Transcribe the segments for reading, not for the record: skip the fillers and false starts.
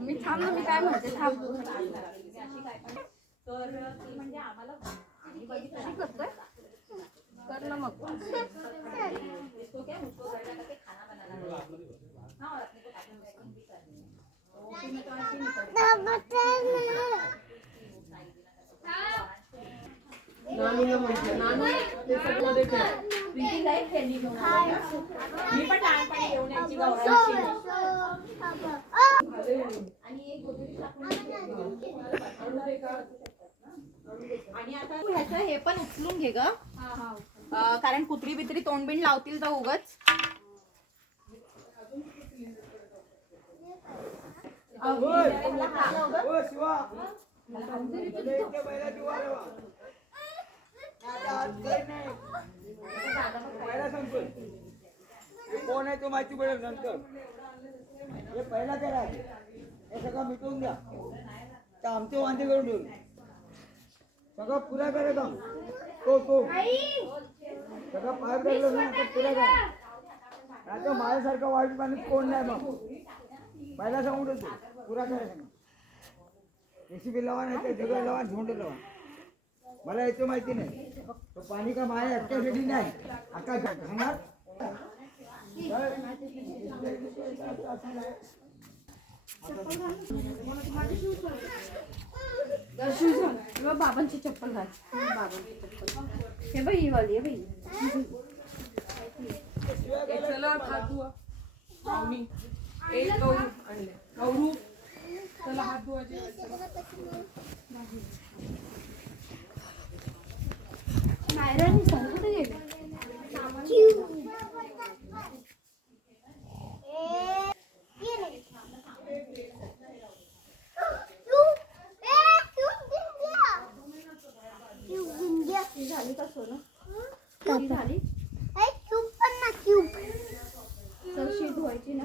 मी थांब ना, मी काय म्हणते थांब. तर म्हणजे आम्हाला कशी करतोय कर ना मग. इसको क्या मुझको घर जाकर के खाना बनाना है। हाँ और अपने को पैकिंग वैकिंग भी करनी है तो फिर मैं तो ऐसे ही नानू ने म्हटलं नानू ते सगळं देते प्रीती जाईल खेळणी घेऊन मी पण लहानपणी घेऊन यायची गौरांची आणि एक गोधडी आणि आता ह्याचं हे पण उचलून घे ग कारण कुत्री बित्री तोंडबिंड लावतील तर उगच कोण आहे तो माहिती पडेल नंतर. हे पहिला करा हे सगळं मिटवून द्या तर आमचे वांदे करून ठेवू सगळं पुरा करा काम तो सगळं पाय पडलं ना तर पुरा करा नाही तर माझ्यासारखं वाईट माणूस कोण नाही मग पहिला सांगून ठेवतो पुरा करा सगळं रेसिपी लावा नाही तर जगह लावा झोंड लावा मला याचं माहिती नाही तो पाणी का माझ्या एकट्यासाठी नाही आता सांगणार बाबांची चप्पल घाल. बाबांची चप्पल हे बाई ही वाली आहे बाई. चला हात धुवा माऊनी एक गौरू आणले गौरू चला हात धुवायचे नायराने सांग कुठे गेले. झाली का सोनं झाली तर शी धुवायची ना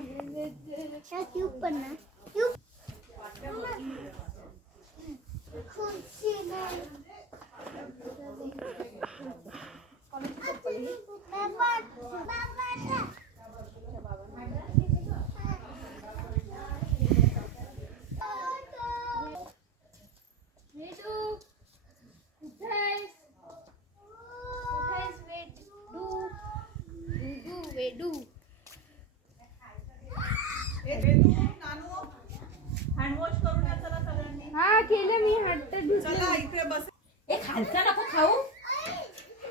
क्यूब पण ना हँडवॉश करून या चला सगळ्यांनी हा केलं मी हात चला इकडे बस ए खालचा नको खाऊ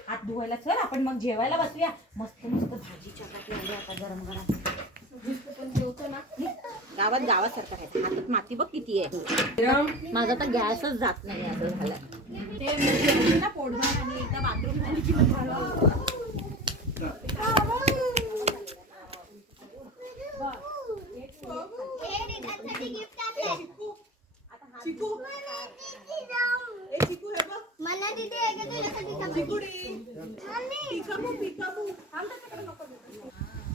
हात धुवायला चल आपण मग जेवायला बसूया मस्त मस्त भाजी चपाती आणली आता गरम गरम गावात गावासारखं आहे हातात माती बघ किती आहे माझा तर गॅसच जात नाही असं झालं ते ना पोटभर आणि एकदा बाथरूम झाली की मग झालं मला तिथे आहे का तुझ्यासाठी चिकुडी पिकाबू पिकाबू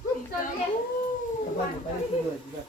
खूप चालले.